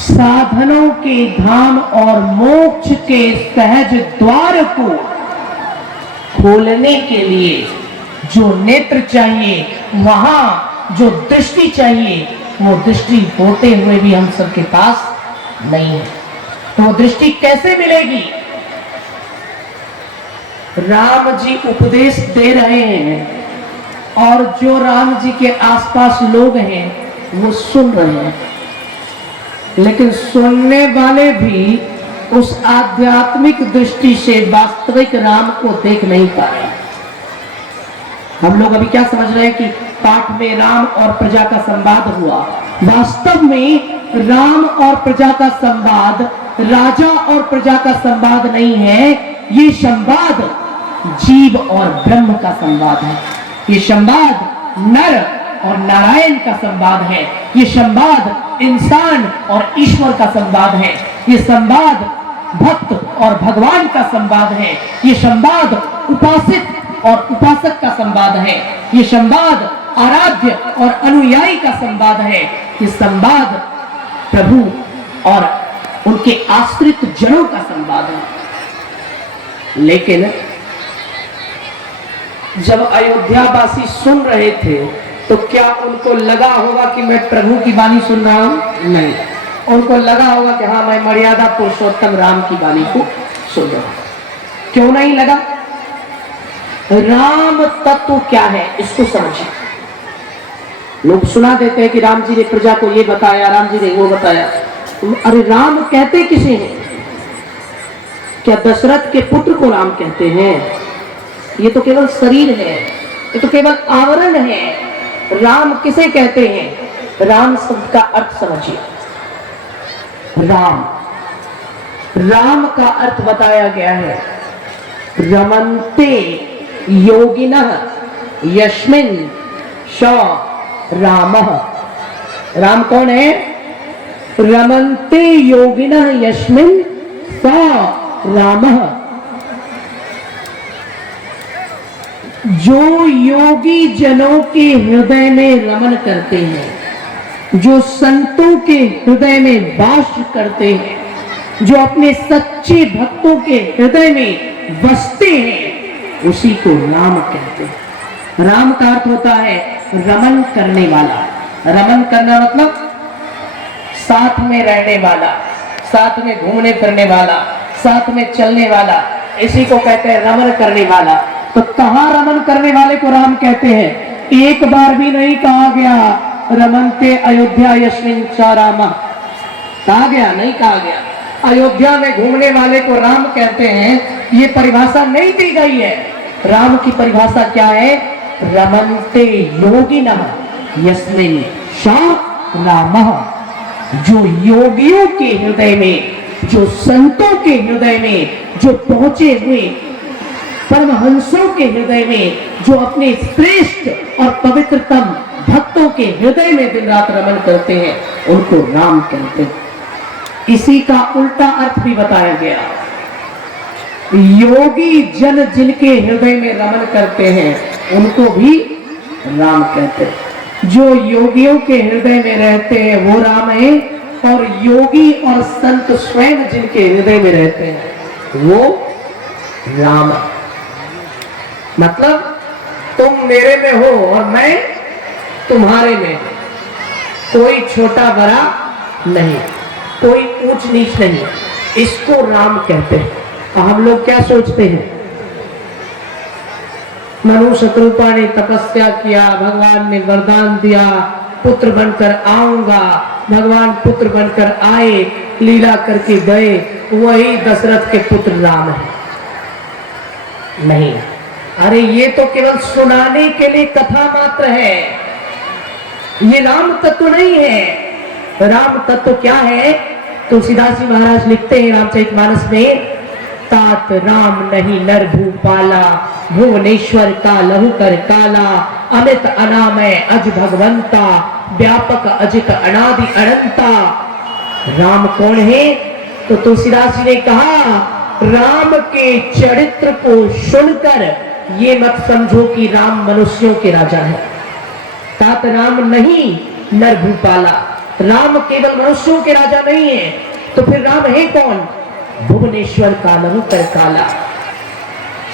साधनों के धाम और मोक्ष के सहज द्वार को खोलने के लिए जो नेत्र चाहिए, वहां जो दृष्टि चाहिए, वो दृष्टि होते हुए भी हम सबके पास नहीं है। तो वो दृष्टि कैसे मिलेगी? राम जी उपदेश दे रहे हैं और जो राम जी के आसपास लोग हैं वो सुन रहे हैं, लेकिन सुनने वाले भी उस आध्यात्मिक दृष्टि से वास्तविक राम को देख नहीं पा रहे। हम लोग अभी क्या समझ रहे हैं कि पाठ में राम और प्रजा का संवाद हुआ। वास्तव में राम और प्रजा का संवाद राजा और प्रजा का संवाद नहीं है, ये संवाद जीव और ब्रह्म का संवाद है। ये संवाद नर और नारायण का संवाद है। ये संवाद इंसान और ईश्वर का संवाद है। ये संवाद भक्त और भगवान का संवाद है। ये संवाद उपासित और उपासक का संवाद है। ये संवाद आराध्य और अनुयायी का संवाद है। ये संवाद प्रभु और उनके आश्रित जनों का संवाद है। लेकिन जब अयोध्यावासी सुन रहे थे तो क्या उनको लगा होगा कि मैं प्रभु की वाणी सुन रहा हूं? नहीं, उनको लगा होगा कि हाँ, मैं मर्यादा पुरुषोत्तम राम की वाणी को सुन रहा हूं। क्यों नहीं लगा? राम तत्व क्या है इसको समझिए। लोग सुना देते हैं कि राम जी ने प्रजा को ये बताया, राम जी ने वो बताया। अरे राम कहते किसे हैं? क्या दशरथ के पुत्र को राम कहते हैं? ये तो केवल शरीर है, ये तो केवल आवरण है। राम किसे कहते हैं? राम शब्द का अर्थ समझिए। राम, राम का अर्थ बताया गया है रमन्ते योगिनः यस्मिन् स रामः। राम कौन है? रमन्ते योगिनः यस्मिन् स रामः। जो योगी जनों के हृदय में रमन करते हैं, जो संतों के हृदय में वास करते हैं, जो अपने सच्चे भक्तों के हृदय में बसते हैं, उसी को राम कहते हैं। राम का अर्थ होता है रमन करने वाला। रमन करना मतलब साथ में रहने वाला, साथ में घूमने फिरने वाला, साथ में चलने वाला, इसी को कहते हैं रमन करने वाला। तो कहां रमन करने वाले को राम कहते हैं? एक बार भी नहीं कहा गया रमन्ते अयोध्या यस्मिन् स रामः। कहा गया? नहीं कहा गया। अयोध्या में घूमने वाले को राम कहते हैं, ये परिभाषा नहीं दी गई है। राम की परिभाषा क्या है? रमन्ते योगिनः यस्मिन् स रामः। जो योगियों के हृदय में, जो संतों के हृदय में, जो पहुंचे हुए परमहंसों के हृदय में, जो अपने श्रेष्ठ और पवित्रतम भक्तों के हृदय में दिन रात रमन करते हैं, उनको राम कहते हैं। इसी का उल्टा अर्थ भी बताया गया। योगी जन जिनके हृदय में रमन करते हैं उनको भी राम कहते हैं। जो योगियों के हृदय में रहते हैं वो राम है, और योगी और संत स्वयं जिनके हृदय में रहते हैं वो राम है। मतलब तुम मेरे में हो और मैं तुम्हारे में। कोई छोटा बड़ा नहीं, कोई ऊंच नीच नहीं, इसको राम कहते हैं। तो हम लोग क्या सोचते हैं? मनु शत्रुपा ने तपस्या किया, भगवान ने वरदान दिया, पुत्र बनकर आऊंगा। भगवान पुत्र बनकर आए, लीला करके गए, वही दशरथ के पुत्र राम है। नहीं, अरे ये तो केवल सुनाने के लिए कथा मात्र है, ये राम तत्व नहीं है। राम तत्व क्या है? तुलसीदास जी महाराज लिखते हैं रामचरितमानस में, तात राम नहीं नर भूपाला, भुवनेश्वर का लहु कर काला, अमित अनामय अज भगवंता, व्यापक अजित अनादि अनंता। राम कौन है? तो तुलसीदास जी ने कहा, राम के चरित्र को सुनकर ये मत समझो कि राम मनुष्यों के राजा है। तात राम नहीं नर भूपाला, राम केवल मनुष्यों के राजा नहीं है, तो फिर राम है कौन? भुवनेश्वर कालहु कर काला,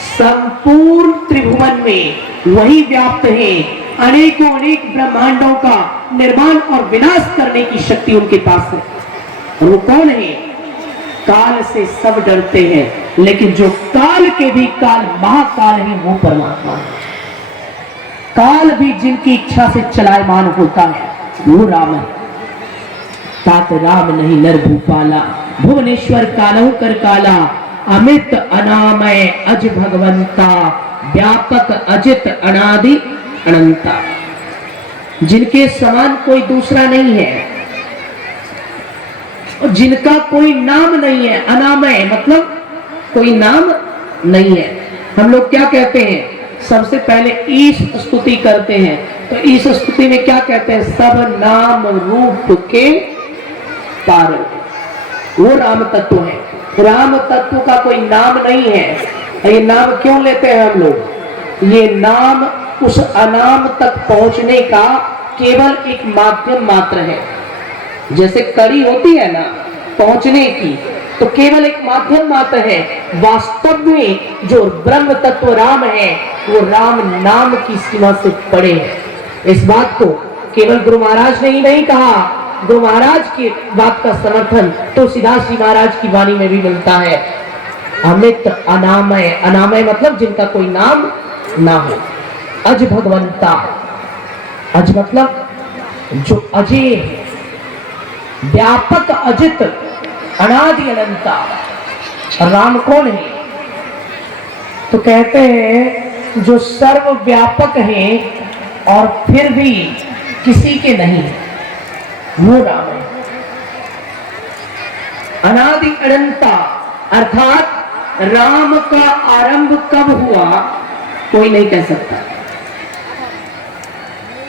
संपूर्ण त्रिभुवन में वही व्याप्त है। अनेकों अनेक ब्रह्मांडों का निर्माण और विनाश करने की शक्ति उनके पास है। और वो कौन है? काल से सब डरते हैं, लेकिन जो काल के भी काल महाकाल है वो परमात्मा है। काल भी जिनकी इच्छा से चलायमान होता है वो राम है। तात राम नहीं नर भूपाला, भुवनेश्वर कालहु कर काला, अमित अनामय अज भगवंता, व्यापक अजित अनादि अनंता। जिनके समान कोई दूसरा नहीं है और जिनका कोई नाम नहीं है। अनामय मतलब कोई नाम नहीं है। हम लोग क्या कहते हैं? सबसे पहले ईश स्तुति करते हैं, तो ईश स्तुति में क्या कहते हैं? सब नाम रूप के पार, वो राम तत्व है। राम तत्व का कोई नाम नहीं है। ये नाम क्यों लेते हैं हम लोग? ये नाम उस अनाम तक पहुंचने का केवल एक माध्यम मात्र है। जैसे कड़ी होती है ना पहुंचने की, तो केवल एक माध्यम मात्र है। वास्तव में जो ब्रह्म तत्व राम है वो राम नाम की सीमा से परे है। इस बात को केवल गुरु महाराज ने ही नहीं कहा, गुरु महाराज की बात का समर्थन तुलसीदास जी महाराज की वाणी में भी मिलता है। अमित अनामय, अनामय मतलब जिनका कोई नाम ना हो। अज भगवंता, अज मतलब जो अजय, व्यापक अजित अनादि अनंता। राम कौन है? तो कहते हैं जो सर्वव्यापक है और फिर भी किसी के नहीं, वो राम है। अनादि अनंता अर्थात राम का आरंभ कब हुआ कोई नहीं कह सकता।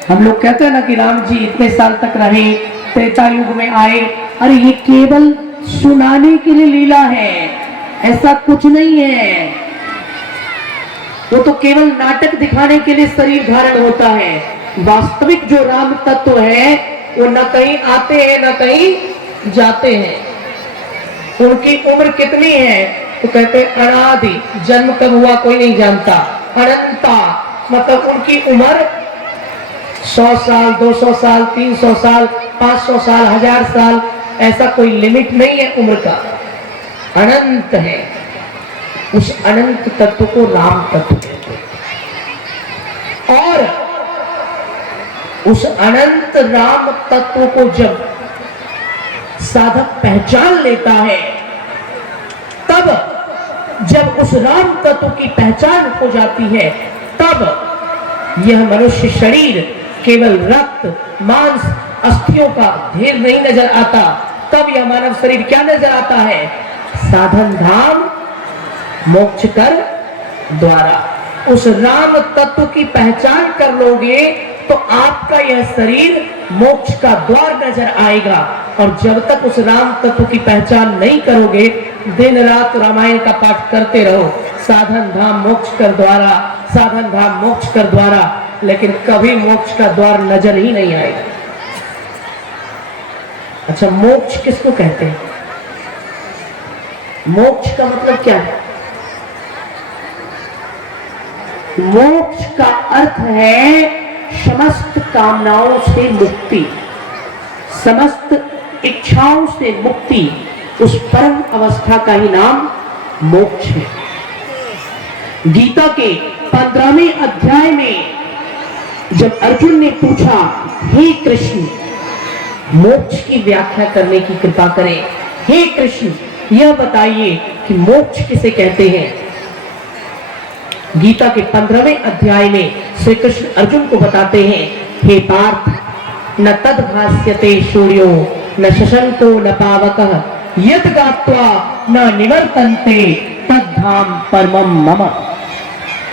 हम लोग कहते हैं ना कि राम जी इतने साल तक रहे, त्रेता युग में आए। अरे ये केवल सुनाने के लिए लीला है, ऐसा कुछ नहीं है। वो तो केवल नाटक दिखाने के लिए शरीर धारण होता है। वास्तविक जो राम तत्व है वो न कहीं आते हैं न कहीं जाते हैं। उनकी उम्र कितनी है? तो कहते हैं अनादि, जन्म कब हुआ कोई नहीं जानता। अनंता मतलब उनकी उम्र 100 साल, 200 साल, 300 साल, 500 साल, 1000 साल, ऐसा कोई लिमिट नहीं है उम्र का। अनंत है। उस अनंत तत्व को राम तत्व कहते हैं। और उस अनंत राम तत्व को जब साधक पहचान लेता है, तब जब उस राम तत्व की पहचान हो जाती है, तब यह मनुष्य शरीर केवल रक्त मांस अस्थियों का ढेर नहीं नजर आता। तब यह मानव शरीर क्या नजर आता है? साधन धाम मोक्ष कर द्वारा। उस राम तत्व की पहचान कर लोगे तो आपका यह शरीर मोक्ष का द्वार नजर आएगा। और जब तक उस राम तत्व की पहचान नहीं करोगे, दिन रात रामायण का पाठ करते रहो, साधन धाम मोक्ष कर द्वारा, साधन धाम मोक्ष कर द्वारा, लेकिन कभी मोक्ष का द्वार नजर ही नहीं आएगा। अच्छा, मोक्ष किसको कहते हैं? मोक्ष का मतलब क्या है? मोक्ष का अर्थ है समस्त कामनाओं से मुक्ति, समस्त इच्छाओं से मुक्ति। उस परम अवस्था का ही नाम मोक्ष है। गीता के 15वें अध्याय में जब अर्जुन ने पूछा, हे कृष्ण मोक्ष की व्याख्या करने की कृपा करें, हे कृष्ण यह बताइए कि मोक्ष किसे कहते हैं। गीता के 15वें अध्याय में श्री कृष्ण अर्जुन को बताते हैं, हे पार्थ न तद भास्यते सूर्यो न शशंको न पावकः यद गात्वा न निवर्तन्ते तद धाम परमम मम।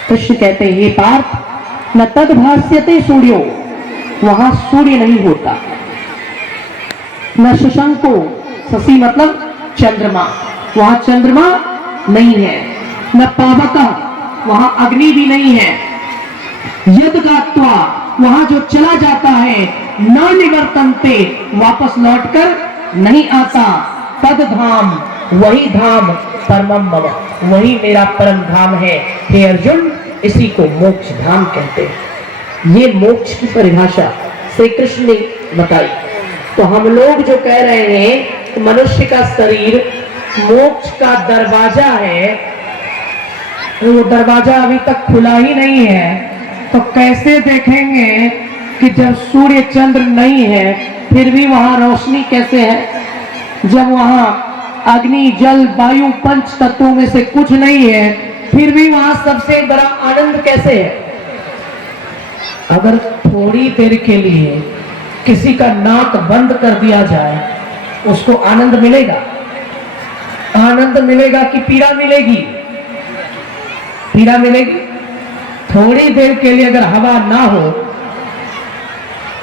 कृष्ण कहते हैं, हे पार्थ न तद भास्यते सूर्यो, वहां सूर्य नहीं होता। न शशंको, शशि मतलब चंद्रमा, वहां चंद्रमा नहीं है। न पावकः, वहां अग्नि भी नहीं है। यद गात्वा, वहां जो चला जाता है, न निवर्तन्ते, वापस लौटकर नहीं आता। तद धाम, वही धाम परमम मम, वही मेरा परम धाम है। हे अर्जुन, इसी को मोक्ष धाम कहते हैं। ये मोक्ष की परिभाषा श्री कृष्ण ने बताई। तो हम लोग जो कह रहे हैं कि मनुष्य का शरीर मोक्ष का दरवाजा है, वो दरवाजा अभी तक खुला ही नहीं है, तो कैसे देखेंगे कि जब सूर्य चंद्र नहीं है फिर भी वहां रोशनी कैसे है? जब वहां अग्नि जल वायु पंच तत्वों में से कुछ नहीं है फिर भी वहां सबसे बड़ा आनंद कैसे है? अगर थोड़ी देर के लिए किसी का नाक बंद कर दिया जाए, उसको आनंद मिलेगा? आनंद मिलेगा कि पीड़ा मिलेगी? पीड़ा मिलेगी। थोड़ी देर के लिए अगर हवा ना हो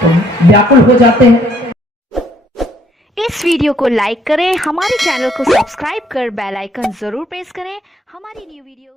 तो व्याकुल हो जाते हैं। इस वीडियो को लाइक करें, हमारे चैनल को सब्सक्राइब कर बेल आइकन जरूर प्रेस करें हमारी न्यू वीडियो